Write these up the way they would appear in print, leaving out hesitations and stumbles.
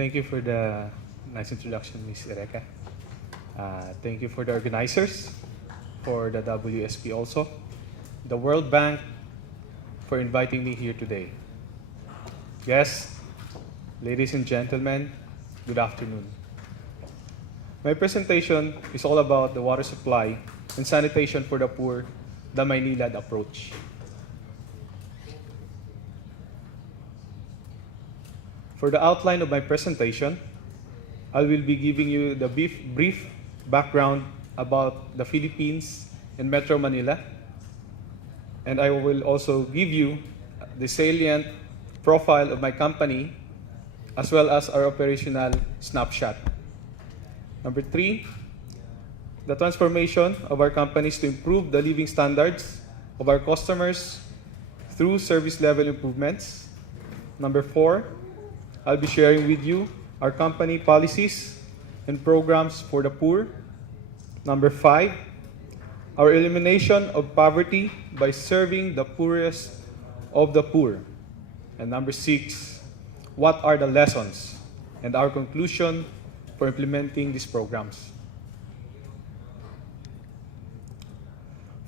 Thank you for the nice introduction, Ms. Ereka. Thank you for the organizers, for the WSP also, the World Bank for inviting me here today. Guests, ladies and gentlemen, good afternoon. My presentation is all about the water supply and sanitation for the poor, the Maynilad approach. For the outline of my presentation, I will be giving you the brief background about the Philippines and Metro Manila, and I will also give you the salient profile of my company as well as our operational snapshot. Number 3, the transformation of our companies to improve the living standards of our customers through service level improvements. Number 4, I'll be sharing with you our company policies and programs for the poor. Number 5, our elimination of poverty by serving the poorest of the poor. And number 6, what are the lessons and our conclusion for implementing these programs.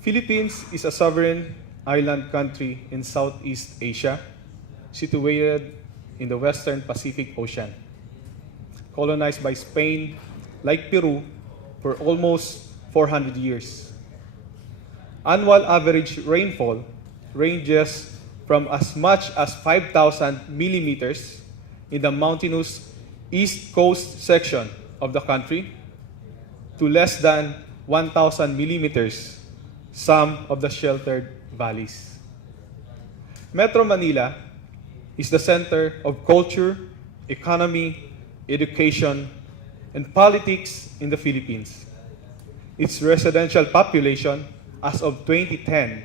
Philippines is a sovereign island country in Southeast Asia, situated in the Western Pacific Ocean, colonized by Spain, like Peru, for almost 400 years. Annual average rainfall ranges from as much as 5,000 millimeters in the mountainous east coast section of the country to less than 1,000 millimeters, some of the sheltered valleys. Metro Manila is the center of culture, economy, education, and politics in the Philippines. Its residential population as of 2010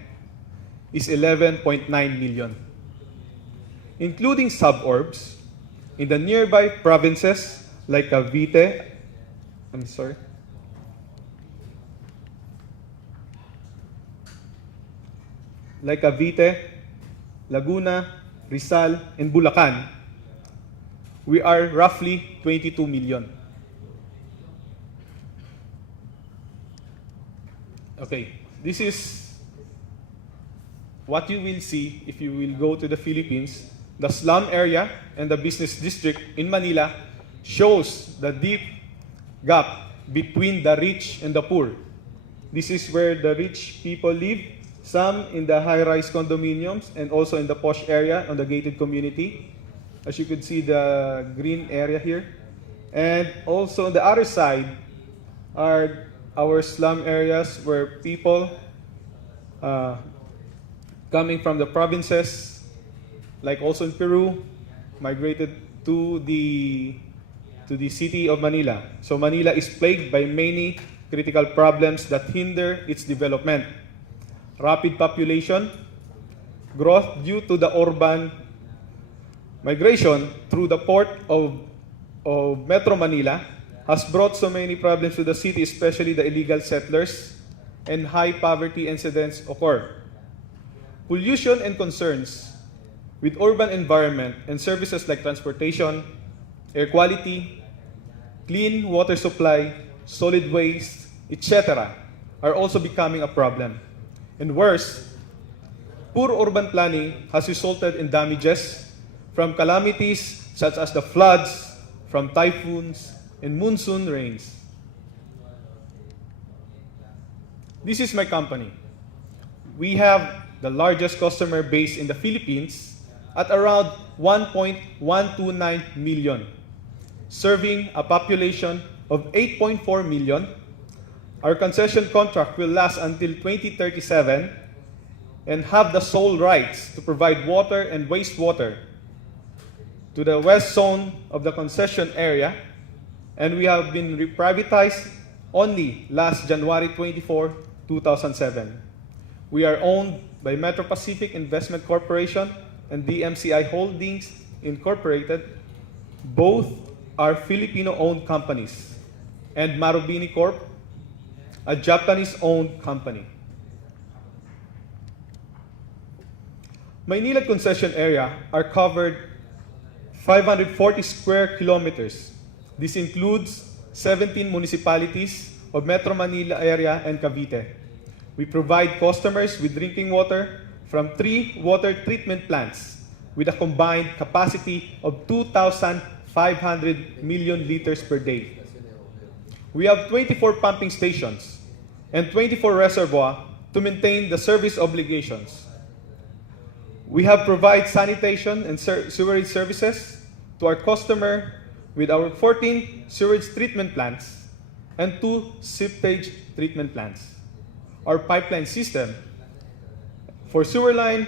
is 11.9 million, including suburbs in the nearby provinces like Cavite, Laguna, Rizal, and Bulacan. We are roughly 22 million. Okay, this is what you will see if you will go to the Philippines. The slum area and the business district in Manila shows the deep gap between the rich and the poor. This is where the rich people live, some in the high-rise condominiums and also in the posh area on the gated community. As you could see, the green area here. And also on the other side are our slum areas where people coming from the provinces, like also in Peru, migrated to the city of Manila. So Manila is plagued by many critical problems that hinder its development. Rapid population growth due to the urban migration through the port of Metro Manila has brought so many problems to the city, especially the illegal settlers, and high poverty incidents occur. Pollution and concerns with urban environment and services like transportation, air quality, clean water supply, solid waste, etc. are also becoming a problem. And worse, poor urban planning has resulted in damages from calamities such as the floods, from typhoons, and monsoon rains. This is my company. We have the largest customer base in the Philippines at around 1.129 million, serving a population of 8.4 million. Our concession contract will last until 2037 and have the sole rights to provide water and wastewater to the west zone of the concession area, and we have been reprivatized only last January 24, 2007. We are owned by Metro Pacific Investment Corporation and DMCI Holdings Incorporated. Both are Filipino-owned companies, and Marubeni Corp, a Japanese-owned company. Maynilad concession area are covered 540 square kilometers. This includes 17 municipalities of Metro Manila area and Cavite. We provide customers with drinking water from 3 water treatment plants with a combined capacity of 2,500 million liters per day. We have 24 pumping stations and 24 reservoirs to maintain the service obligations. We have provided sanitation and sewerage services to our customer with our 14 sewage treatment plants and 2 sewage treatment plants. Our pipeline system for sewer line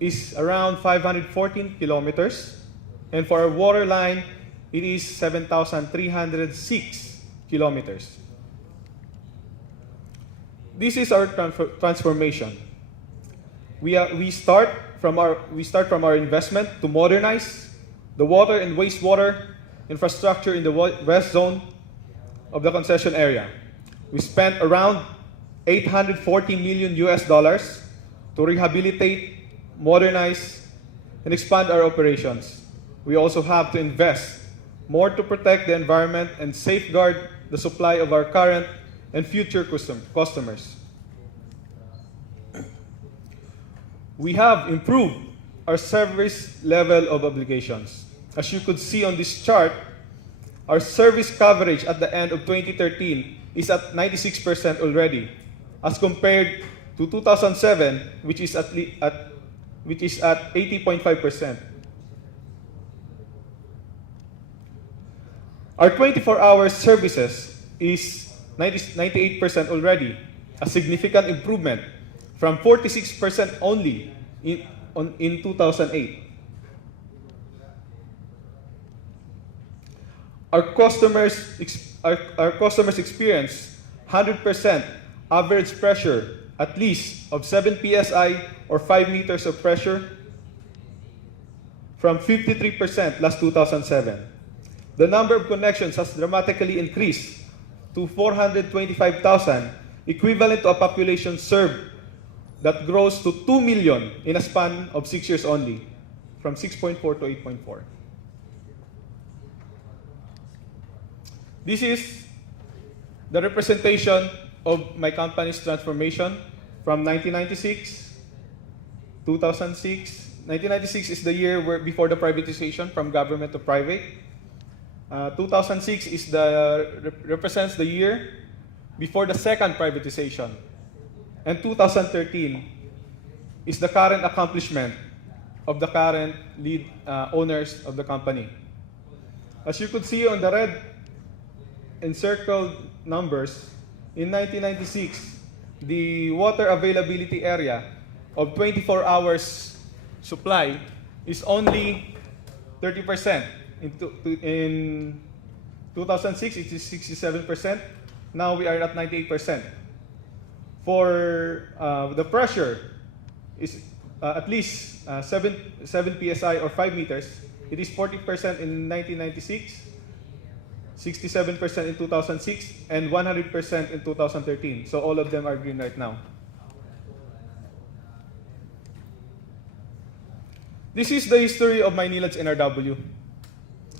is around 514 kilometers, and for our water line, it is 7,306 kilometers. This is our transformation. We start from our investment to modernize the water and wastewater infrastructure in the west zone of the concession area. We spent around $840 million to rehabilitate, modernize, and expand our operations. We also have to invest more to protect the environment and safeguard the supply of our current and future customers. We have improved our service level of obligations. As you could see on this chart, our service coverage at the end of 2013 is at 96% already, as compared to 2007, which is at 80.5%. Our 24-hour services is 98% already, a significant improvement from 46% only in 2008. Our customers experience 100% average pressure, at least of 7 psi or 5 meters of pressure, from 53% last 2007. The number of connections has dramatically increased to 425,000, equivalent to a population served that grows to 2 million in a span of 6 years only, from 6.4 to 8.4. This is the representation of my company's transformation from 1996, 2006. 1996 is the year before the privatization from government to private. 2006 represents the year before the second privatization. And 2013 is the current accomplishment of the current lead owners of the company. As you could see on the red encircled numbers, in 1996, the water availability area of 24 hours supply is only 30%. In 2006, it is 67%. Now we are at 98%. For the pressure is at least 7 psi or 5 meters. It is 40% in 1996, 67% in 2006, and 100% in 2013. So all of them are green right now. This is the history of Maynilad NRW.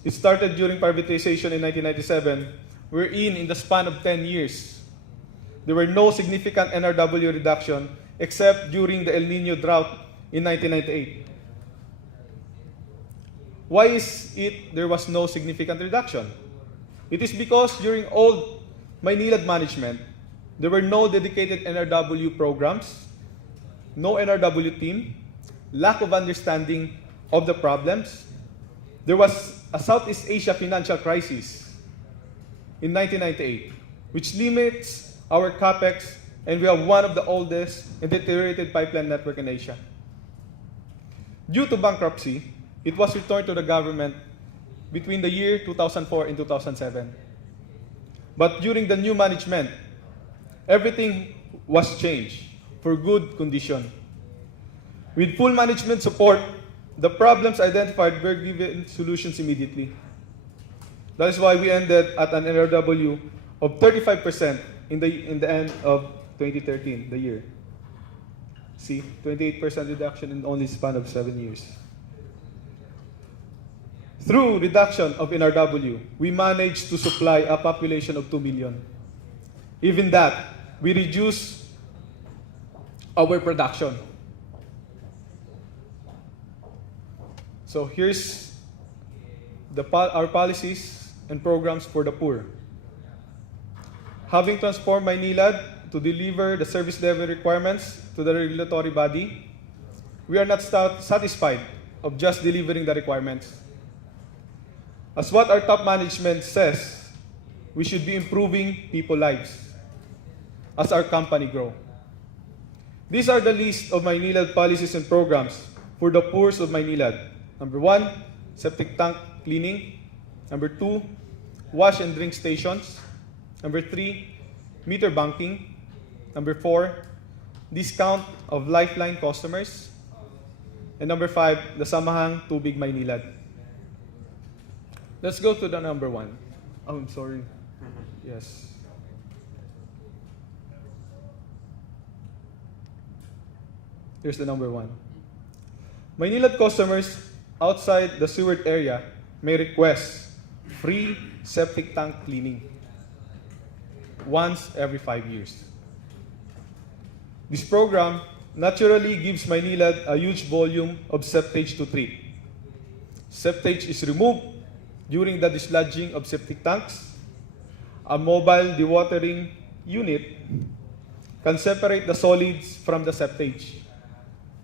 It started during privatization in 1997, wherein in the span of 10 years, there were no significant NRW reduction except during the El Nino drought in 1998. Why is it there was no significant reduction? It is because during old Maynilad management, there were no dedicated NRW programs, no NRW team, lack of understanding of the problems. There was a Southeast Asia financial crisis in 1998, which limits our capex, and we have one of the oldest and deteriorated pipeline network in Asia. Due to bankruptcy, it was returned to the government between the year 2004 and 2007. But during the new management, everything was changed for good condition. With full management support, the problems identified were given solutions immediately. That is why we ended at an NRW of 35% in the end of 2013, the year. See, 28% reduction in only span of 7 years. Through reduction of NRW, we managed to supply a population of 2 million. Even that, we reduce our production. So here's our policies and programs for the poor. Having transformed Maynilad to deliver the service level requirements to the regulatory body, we are not satisfied of just delivering the requirements. As what our top management says, we should be improving people's lives as our company grow. These are the list of Maynilad policies and programs for the poor of Maynilad. Number 1, septic tank cleaning. Number 2, wash and drink stations. Number 3, meter banking. Number 4, discount of lifeline customers. And number 5, the Samahang Tubig Maynilad. Let's go to the number 1. Oh, I'm sorry. Yes. Here's the number 1. Maynilad customers outside the sewered area may request free septic tank cleaning once every 5 years. This program naturally gives Maynilad a huge volume of septage to treat. Septage is removed during the dislodging of septic tanks. A mobile dewatering unit can separate the solids from the septage.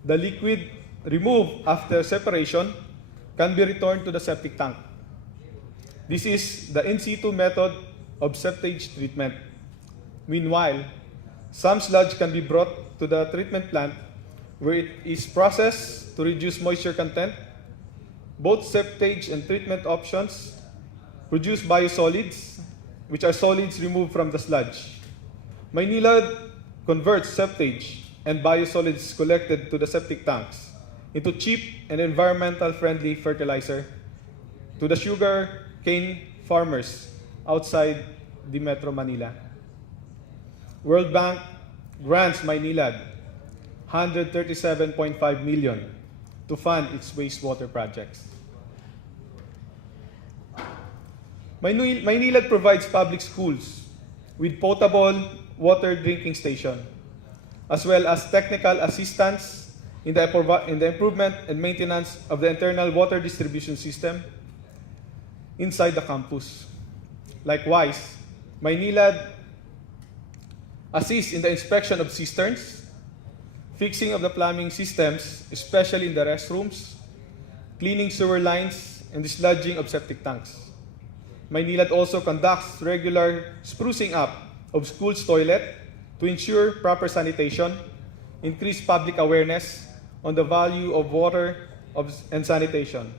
The liquid removed after separation can be returned to the septic tank. This is the in situ method of septage treatment. Meanwhile, some sludge can be brought to the treatment plant where it is processed to reduce moisture content. Both septage and treatment options produce biosolids, which are solids removed from the sludge. Maynilad converts septage and biosolids collected to the septic tanks into cheap and environmental-friendly fertilizer to the sugar cane farmers outside the Metro Manila. World Bank grants Maynilad 137.5 million to fund its wastewater projects. Maynilad provides public schools with potable water drinking station, as well as technical assistance in the improvement and maintenance of the internal water distribution system inside the campus. Likewise, Maynilad assists in the inspection of cisterns, fixing of the plumbing systems, especially in the restrooms, cleaning sewer lines, and dislodging of septic tanks. Maynilad also conducts regular sprucing up of schools' toilet to ensure proper sanitation, increase public awareness on the value of water and sanitation,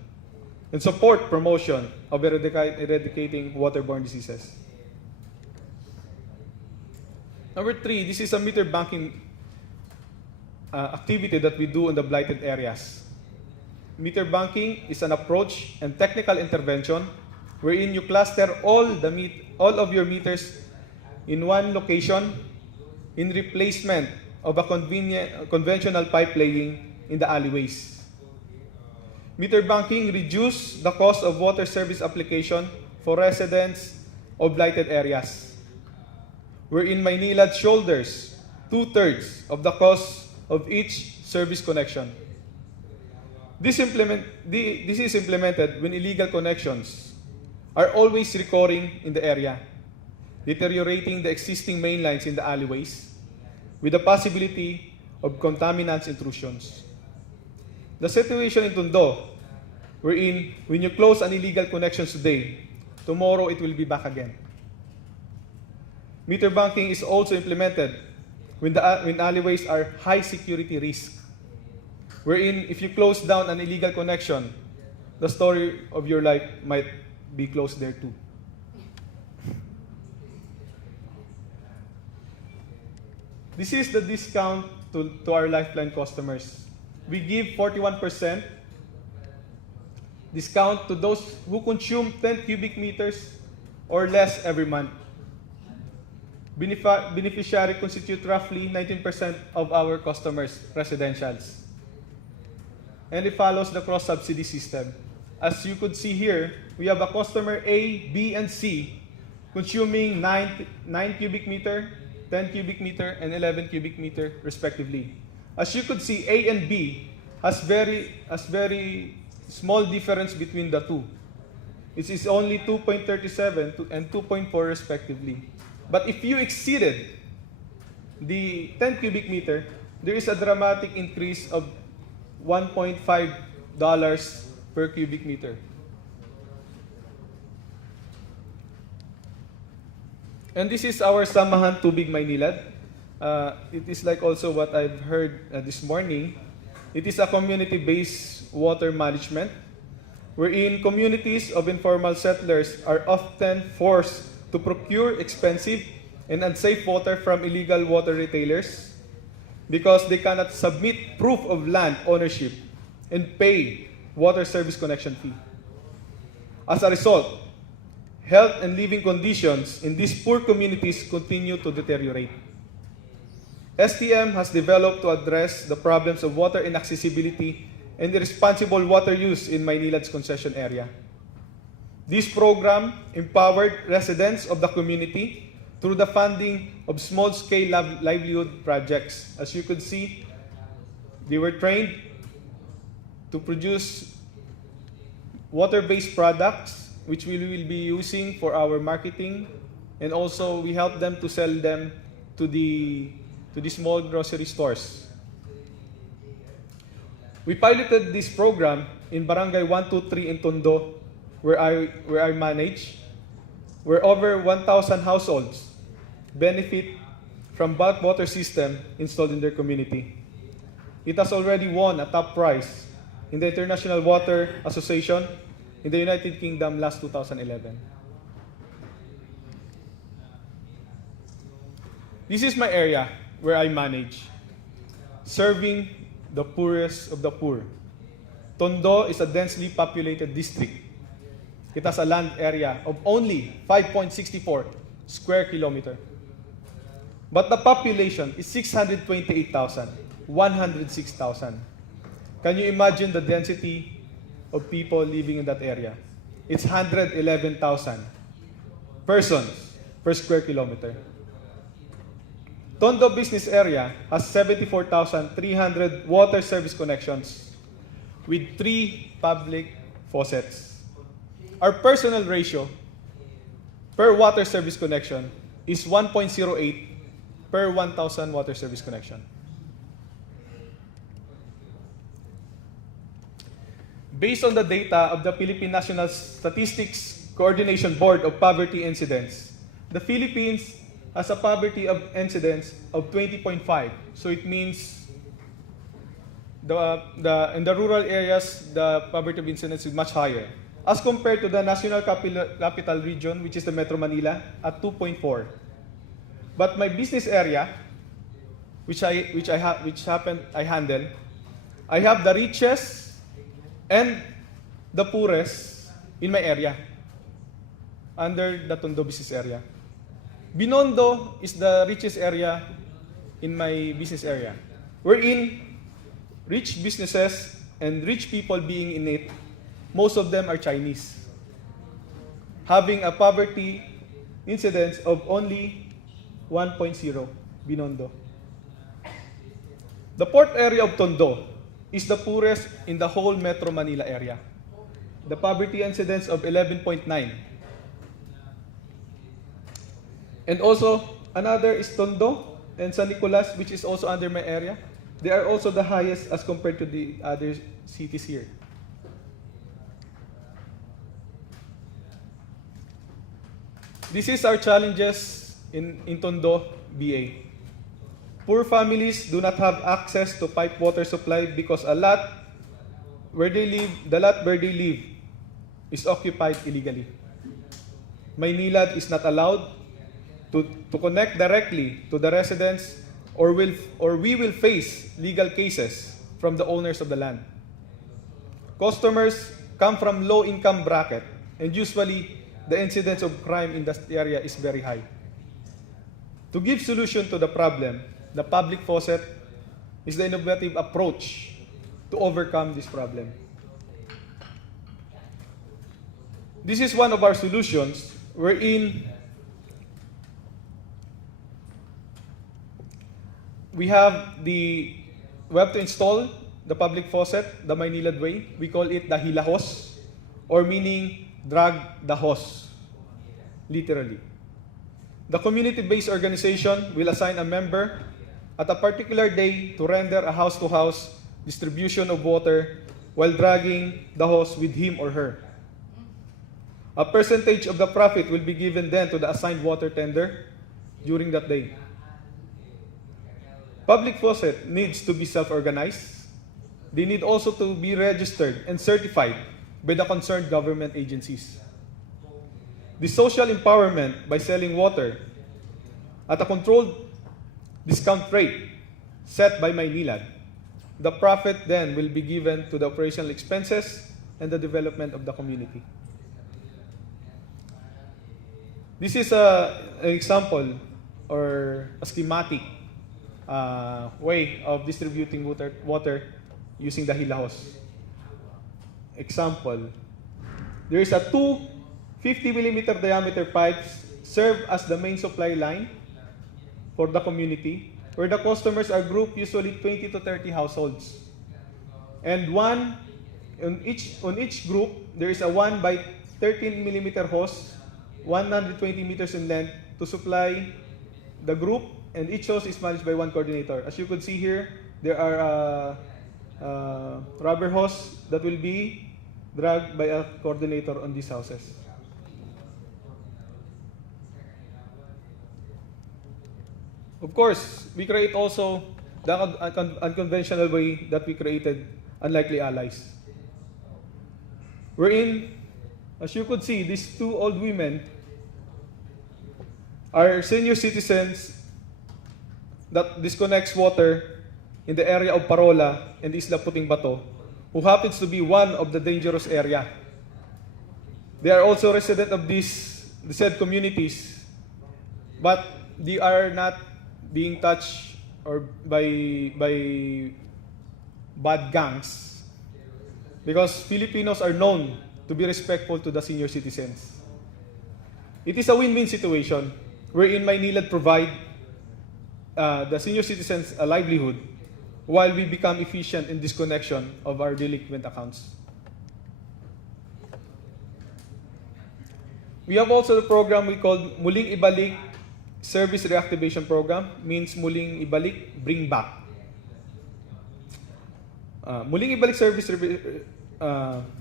and support promotion of eradicating waterborne diseases. Number 3, this is a meter banking activity that we do in the blighted areas. Meter banking is an approach and technical intervention wherein you cluster all of your meters in one location in replacement of a conventional pipe laying in the alleyways. Meter banking reduces the cost of water service application for residents of blighted areas, wherein Maynilad shoulders 2/3 of the cost of each service connection. This is implemented when illegal connections are always recurring in the area, deteriorating the existing main lines in the alleyways with the possibility of contaminants intrusions. The situation in Tondo, wherein when you close an illegal connection today, tomorrow it will be back again. Meter banking is also implemented when alleyways are high security risk, wherein if you close down an illegal connection, the story of your life might be closed there too. This is the discount to our lifeline customers. We give 41% discount to those who consume 10 cubic meters or less every month. Beneficiary constitute roughly 19% of our customers' residentials. And it follows the cross-subsidy system. as you could see here, we have a customer A, B, and C consuming 9 cubic meter, 10 cubic meter, and 11 cubic meter respectively. As you could see, A and B has very small difference between the two. It is only 2.37 and 2.4 respectively. But if you exceeded the 10 cubic meter, there is a dramatic increase of $1.5 per cubic meter. And this is our Samahan Tubig Maynilad. It is like also what I've heard this morning. It is a community-based water management wherein communities of informal settlers are often forced to procure expensive and unsafe water from illegal water retailers because they cannot submit proof of land ownership and pay water service connection fee. As a result, health and living conditions in these poor communities continue to deteriorate. STM has developed to address the problems of water inaccessibility and irresponsible water use in Maynilad's concession area. This program empowered residents of the community through the funding of small-scale livelihood projects. As you could see, they were trained to produce water-based products which we will be using for our marketing, and also we help them to sell them to the small grocery stores. We piloted this program in Barangay 123 in Tondo, where I manage, where over 1,000 households benefit from bulk water system installed in their community. It has already won a top prize in the International Water Association in the United Kingdom last 2011. This is my area where I manage, serving the poorest of the poor. Tondo is a densely populated district. It has a land area of only 5.64 square kilometer. But the population is 628,000, 106,000. Can you imagine the density of people living in that area? It's 111,000 persons per square kilometer. Tondo Business Area has 74,300 water service connections with 3 public faucets. Our personnel ratio per water service connection is 1.08 per 1,000 water service connection. Based on the data of the Philippine National Statistics Coordination Board of Poverty Incidents, the Philippines has a poverty of incidence of 20.5. So it means in the rural areas, the poverty of incidence is much higher, as compared to the National Capital Region, which is the Metro Manila, at 2.4. But my business area, which I handle, I have the richest and the poorest in my area, under the Tondo business area. Binondo is the richest area in my business area, wherein rich businesses and rich people being in it, most of them are Chinese, having a poverty incidence of only 1.0, Binondo. The port area of Tondo is the poorest in the whole Metro Manila area. The poverty incidence of 11.9. And also, another is Tondo and San Nicolas, which is also under my area. They are also the highest as compared to the other cities here. This is our challenges in Tondo, BA. Poor families do not have access to pipe water supply because the lot where they live is occupied illegally. Maynilad is not allowed to connect directly to the residents, or we will face legal cases from the owners of the land. Customers come from low-income bracket, and usually the incidence of crime in that area is very high. To give solution to the problem, the public faucet is the innovative approach to overcome this problem. This is one of our solutions wherein we have to install the public faucet the Maynilad way. We call it the hilahos, or meaning drag the hose, literally. The community-based organization will assign a member at a particular day to render a house-to-house distribution of water while dragging the hose with him or her. A percentage of the profit will be given then to the assigned water tender during that day. Public faucet needs to be self-organized. They need also to be registered and certified by the concerned government agencies. The social empowerment by selling water at a controlled discount rate set by Maynilad. The profit then will be given to the operational expenses and the development of the community. This is an example or a schematic way of distributing water using the hilahos. Example, there is a two 50mm diameter pipes serve as the main supply line for the community, where the customers are grouped usually 20 to 30 households. And on each group, there is a 1 by 13mm hose, 120 meters in length, to supply the group, and each hose is managed by one coordinator. As you can see here, there are rubber hose that will be dragged by a coordinator on these houses. Of course, we create also the unconventional way that we created Unlikely Allies. Wherein, as you could see, these two old women are senior citizens that disconnects water in the area of Parola and Isla Puting Bato, who happens to be one of the dangerous area. They are also resident of the said communities, but they are not being touched or by bad gangs, because Filipinos are known to be respectful to the senior citizens. It is a win-win situation wherein Maynilad provide the senior citizens a livelihood while we become efficient in disconnection of our delinquent accounts. We have also the program we call Muling Ibalik Service Reactivation Program, means Muling Ibalik, bring back. Muling Ibalik Service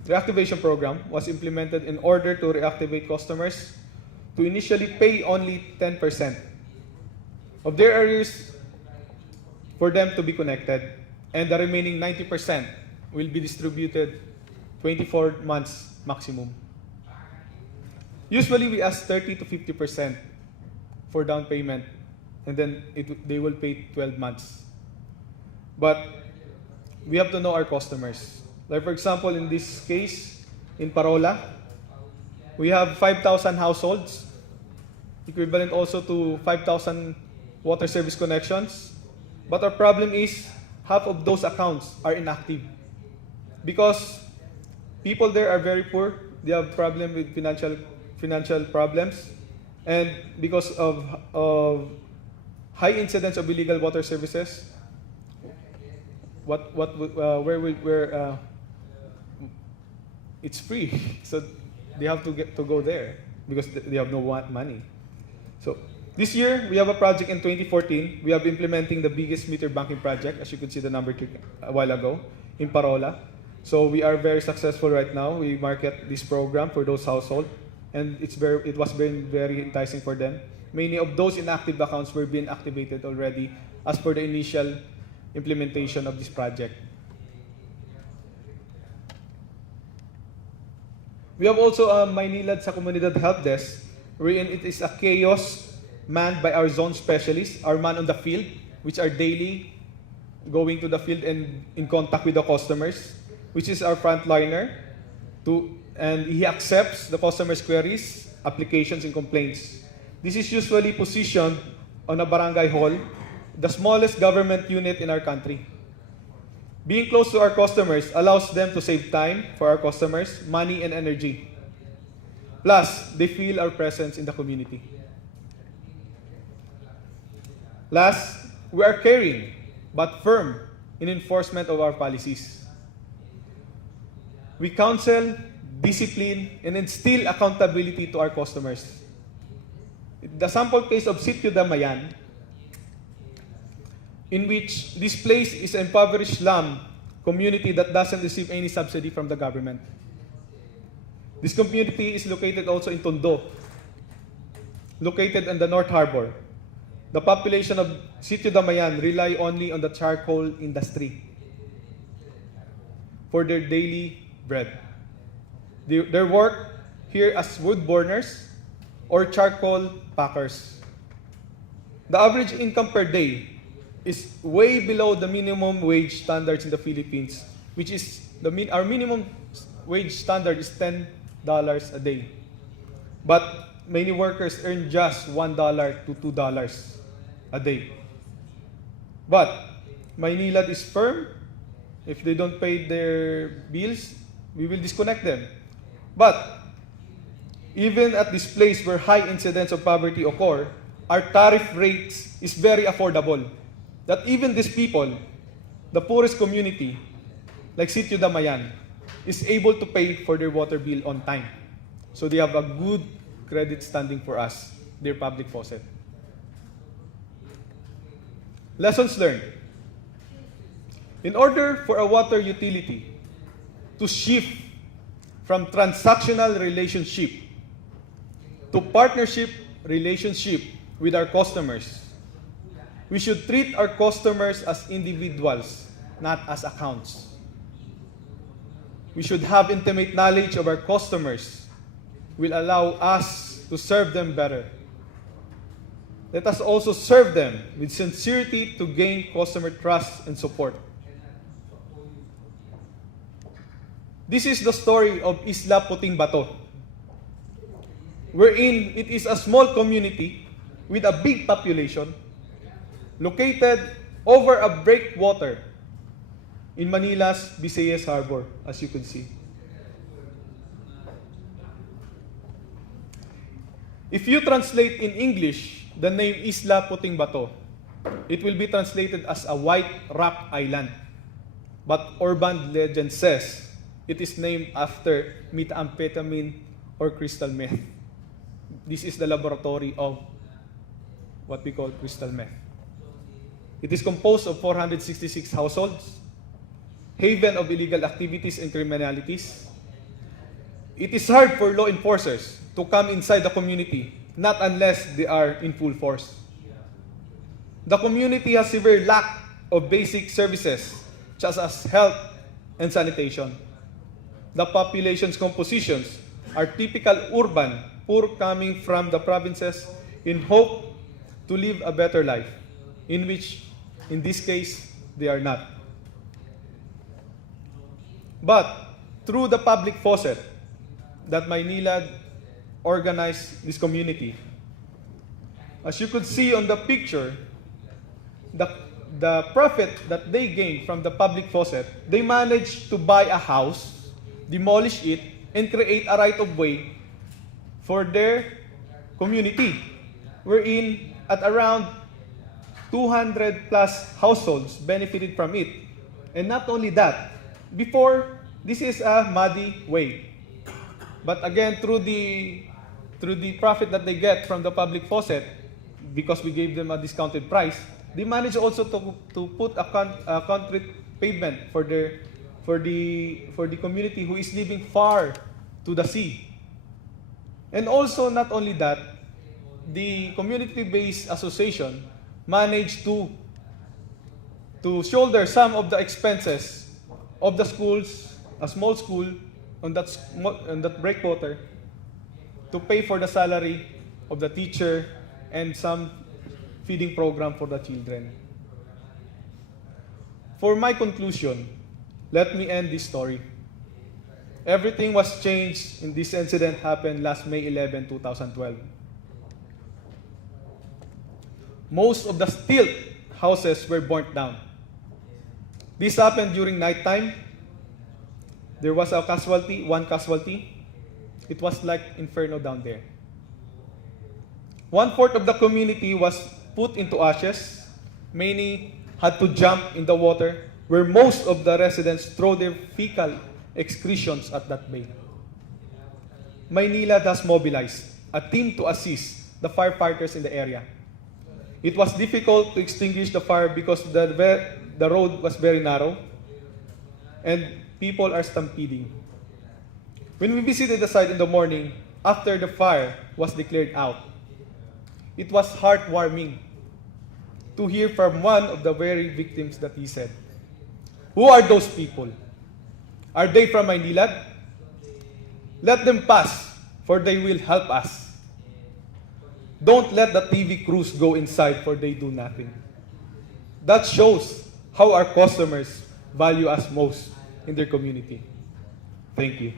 Reactivation Program was implemented in order to reactivate customers to initially pay only 10% of their arrears for them to be connected, and the remaining 90% will be distributed 24 months maximum. Usually we ask 30 to 50% for down payment, and then they will pay 12 months. But we have to know our customers. Like for example, in this case, in Parola, we have 5,000 households, equivalent also to 5,000 water service connections. But our problem is half of those accounts are inactive because people there are very poor. They have problem with financial problems, and because of high incidence of illegal water services, it's free, so they have to go there because they have no money. So this year we have a project in 2014. We have implementing the biggest meter banking project, as you could see the number a while ago, in Parola. So we are very successful right now. We market this program for those households, and it was very enticing for them. Many of those inactive accounts were being activated already as per the initial implementation of this project. We have also a Maynilad sa Komunidad Help Desk, wherein it is a kiosk manned by our zone specialists, our man on the field, which are daily going to the field and in contact with the customers, which is our frontliner, and he accepts the customers' queries, applications, and complaints. This is usually positioned on a barangay hall, the smallest government unit in our country. Being close to our customers allows them to save time for our customers, money, and energy. Plus, they feel our presence in the community. Last, we are caring but firm in enforcement of our policies. We counsel, discipline, and instill accountability to our customers. The sample case of Sitio Damayan, in which this place is an impoverished slum community that doesn't receive any subsidy from the government. This community is located also in Tondo, located in the North Harbor. The population of Sitio Damayan rely only on the charcoal industry for their daily bread. They work here as wood burners or charcoal packers. The average income per day is way below the minimum wage standards in the Philippines, which is our minimum wage standard is $10 a day. But many workers earn just $1 to $2 a day. But Maynilad is firm. If they don't pay their bills, we will disconnect them. But even at this place where high incidence of poverty occur, our tariff rates is very affordable. That even these people, the poorest community, like Sitio Damayan, is able to pay for their water bill on time. So they have a good credit standing for us, their public faucet. Lessons learned. In order for a water utility to shift from transactional relationship to partnership relationship with our customers, we should treat our customers as individuals, not as accounts. We should have intimate knowledge of our customers, will allow us to serve them better. Let us also serve them with sincerity to gain customer trust and support. This is the story of Isla Puting Bato, wherein it is a small community with a big population located over a breakwater in Manila's Visayas Harbor, as you can see. If you translate in English the name Isla Puting Bato, it will be translated as a white rock island. But urban legend says it is named after methamphetamine or crystal meth. This is the laboratory of what we call crystal meth. It is composed of 466 households, haven of illegal activities and criminalities. It is hard for law enforcers to come inside the community, not unless they are in full force. The community has severe lack of basic services, such as health and sanitation. The population's compositions are typical urban, poor coming from the provinces in hope to live a better life, in which, in this case, they are not. But through the public faucet that Maynilad organized this community, as you could see on the picture, the profit that they gained from the public faucet, they managed to buy a house, demolish it, and create a right-of-way for their community, wherein at around 200 plus households benefited from it. And not only that, before, this is a muddy way. But again, through the profit that they get from the public faucet, because we gave them a discounted price, they managed also to put a concrete pavement for the community who is living far to the sea. And also, not only that, the community-based association managed to shoulder some of the expenses of the schools, a small school on that breakwater, to pay for the salary of the teacher and some feeding program for the children. For my conclusion, let me end this story. Everything was changed in this incident happened last May 11, 2012. Most of the stilt houses were burnt down. This happened during nighttime. There was one casualty. It was like inferno down there. 1/4 of the community was put into ashes. Many had to jump in the water, where most of the residents throw their fecal excretions at that bay. Maynila thus mobilized a team to assist the firefighters in the area. It was difficult to extinguish the fire because the road was very narrow and people are stampeding. When we visited the site in the morning, after the fire was declared out, it was heartwarming to hear from one of the very victims that he said, "Who are those people? Are they from Maynila? Let them pass, for they will help us. Don't let the TV crews go inside, for they do nothing." That shows how our customers value us most in their community. Thank you.